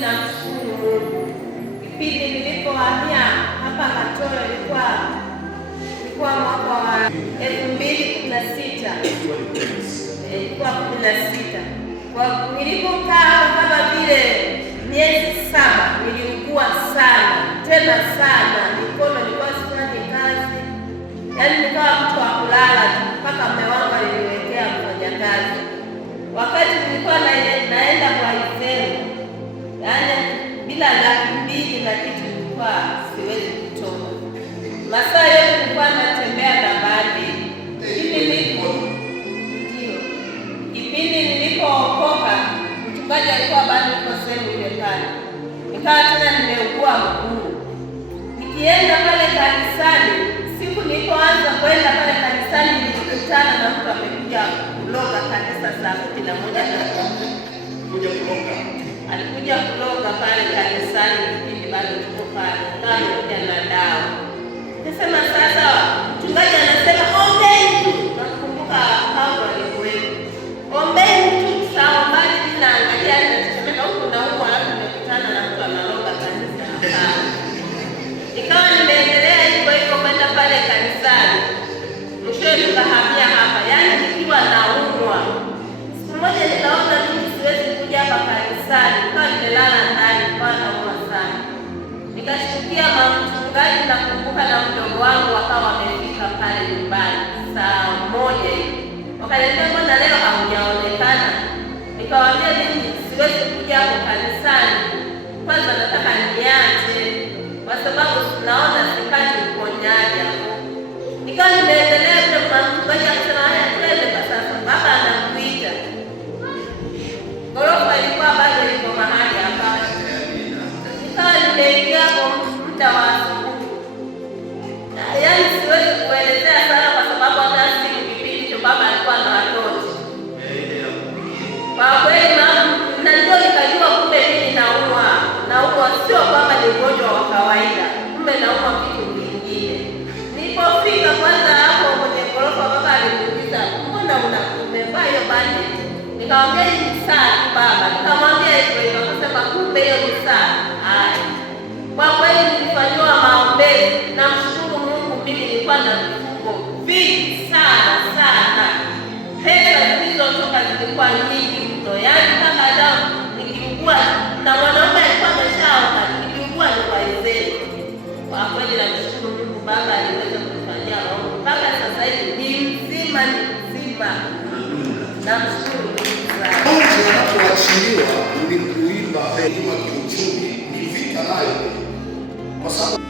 namshukuru Mungu. Kipindi nilipohamia hapa Katoro ilikuwa mwaka wa 2016. Ilikuwa 16. Kwa nilipokaa kama vile miezi 7 niliugua sana, tena sana. Mikono ilikuwa sifanyi kazi. Yaani nikawa mtu wa kulala tu mpaka mume wangu aliniwekea mfanyakazi. Wakati nilikuwa naenda kwa Izero, yaani bila 200 na kitu nilikuwa siwezi kutoka. Masaa yote nilikuwa natembea na bandi. Kipindi nilipookoka, mchungaji alikuwa bado yuko sehemu ile pale. Nikawa tena nimeugua mguu. Nikienda pale kanisani, siku nilipoanza kwenda pale kanisani nilikutana na mtu amekuja kuloga kanisa saa 11. Alikuja kuloga pale kanisani kipindi bado tuko pale. Nikawa nimekuja na dawa. Nikasema sasa mchungaji anasema ombeni tu. Nakumbuka hapo alikuwepo. Ombeni tu sawa bali ninaangalia ninatetemeka huko na huko alafu nimekutana na mtu analoga kanisa. Ikawa nimeendelea hivyo kwenda pale kanisani. Mwisho nikahamia hapa. Yaani nikiwa naumwa. Siku moja nikaona mimi siwezi kuja hapa kanisani. Nikawa nimelala ndani kwa naumwa sana. Nikashtukia mchungaji nakumbuka na mdogo wangu wakawa wamefika pale nyumbani saa 1 hivi. Wakaniambia mbona leo haujaonekana? Nikawaambia mimi siwezi kuja hapo kanisani. Kwanza nataka niache kwa sababu naona sipati uponyaji hapo. Nikawa nimeendelea kwa mchungaji akasema haya twende kwa sasa. Baba anakuita. Gorofa ilikuwa bado iko mahali hapa. Nikawa nimeingia kwa muda wa asubuhi. Yaani siwezi kuelezea sana kwa sababu hata siku kipindi hicho baba alikuwa na watoto. Kwa kweli najua nikajua kumbe mimi naumwa. Naumwa sio kwamba ni ugonjwa wa kawaida. Kumbe naumwa kitu kingine. Nilipofika kwanza hapo kwenye gorofa baba aliniuliza, "Mbona umevaa hiyo bandi?" Nikamwambia hii ni saa baba. Nikamwambia hivyo akasema kumbe hiyo ni saa. Haya. Kwa kweli nilifanywa maombezi na mshukuru Mungu mimi nilikuwa na vifungo vingi sana. Hela zilizotoka zilikuwa nyingi mno. Yaani kama leo nikiugua na mwanaume alikuwa ameshaoka nikiugua ni kwa Izero. Kwa kweli namshukuru Mungu baba aliweza kunifanyia roho. Mpaka sasa hivi ni mzima. Namshukuru Mungu sana. Unapoachiliwa ni kuimba hekima kiuchumi, ni vita nayo kwa sababu